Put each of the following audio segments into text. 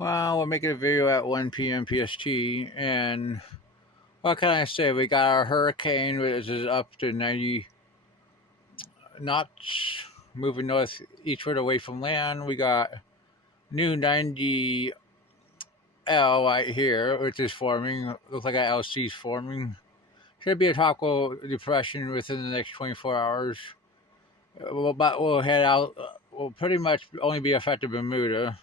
Well, we're making a video at 1 p.m. PST, and what can I say? We got our hurricane, which is up to 90 knots, moving north eastward away from land. We got new 90L right here, which is forming. Looks like an LC is forming. Should be a tropical depression within the next 24 hours. But we'll head out. We'll pretty much only be affected Bermuda.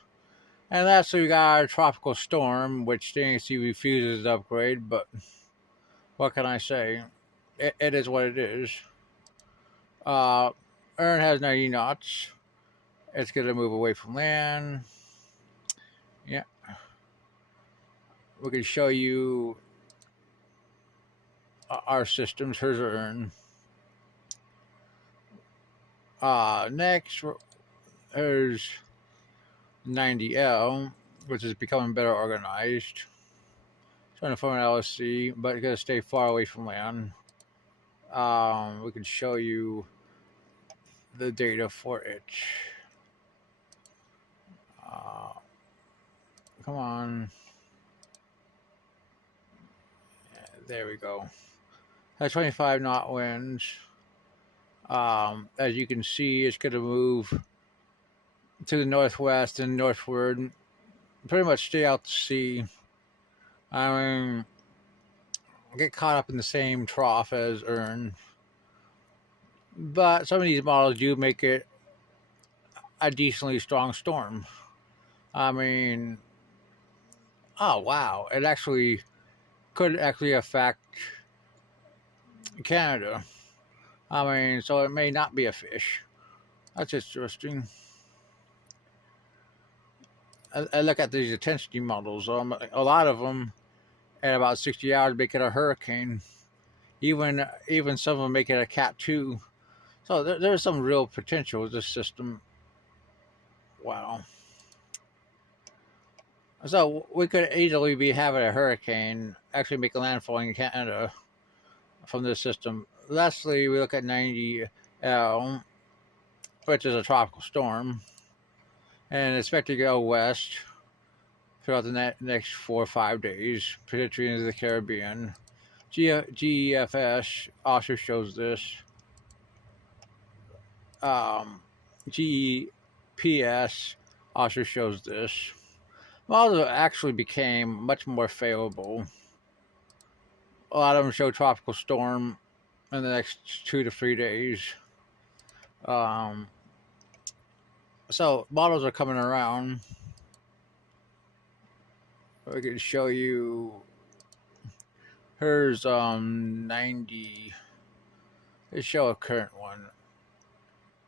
And lastly, we got our tropical storm, which the NC refuses to upgrade, but what can I say? It is what it is. Erin has 90 knots. It's going to move away from land. Yeah. We can show you our systems. Here's Erin. Next, there's 90L, which is becoming better organized. Trying to form an LSC, but it's going to stay far away from land. We can show you the data for it. Come on. There we go. Has 25 knot winds. As you can see, it's going to move to the northwest and northward, pretty much stay out to sea. I mean, get caught up in the same trough as Erin. But some of these models do make it a decently strong storm. I mean, oh wow, it actually could actually affect Canada. I mean, so it may not be a fish. That's interesting. I look at these intensity models. A lot of them, at about 60 hours, make it a hurricane. Even some of them make it a Cat 2. So there's some real potential with this system. Wow. So we could easily be having a hurricane actually make a landfall in Canada from this system. Lastly, we look at 90L, which is a tropical storm, and expect to go west throughout the next 4 or 5 days, particularly into the Caribbean. GEFS also shows this. GEPS also shows this. Models actually became much more favorable. A lot of them show tropical storm in the next 2 to 3 days. So models are coming around. We can show you. Here's 90. Let's show a current one.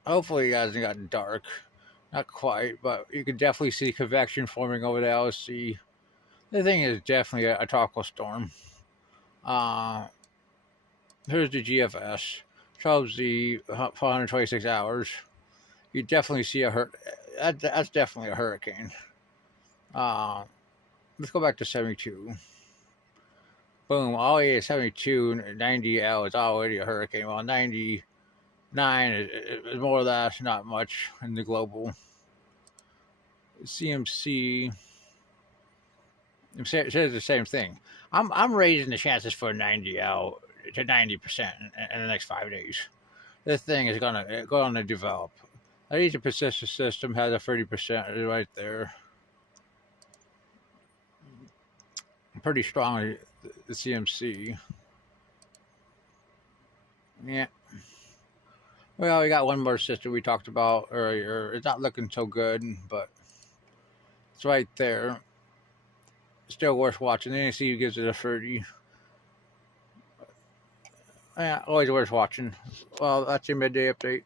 Hopefully you guys got dark. Not quite, but you can definitely see convection forming over the LSC. The thing is definitely a tropical storm. Here's the GFS. Shows the 426 hours. You definitely see that's definitely a hurricane. Let's go back to 72. Boom, all the way at 72, 90L is already a hurricane. Well, 99 is more or less not much in the global. CMC says the same thing. I'm raising the chances for 90L to 90% in the next 5 days. This thing is gonna develop. I think the persistent system has a 30% right there. Pretty strong, the CMC. Yeah. Well, we got one more system we talked about earlier. It's not looking so good, but it's right there. Still worth watching. The NC gives it a 30. Yeah, always worth watching. Well, that's your midday update.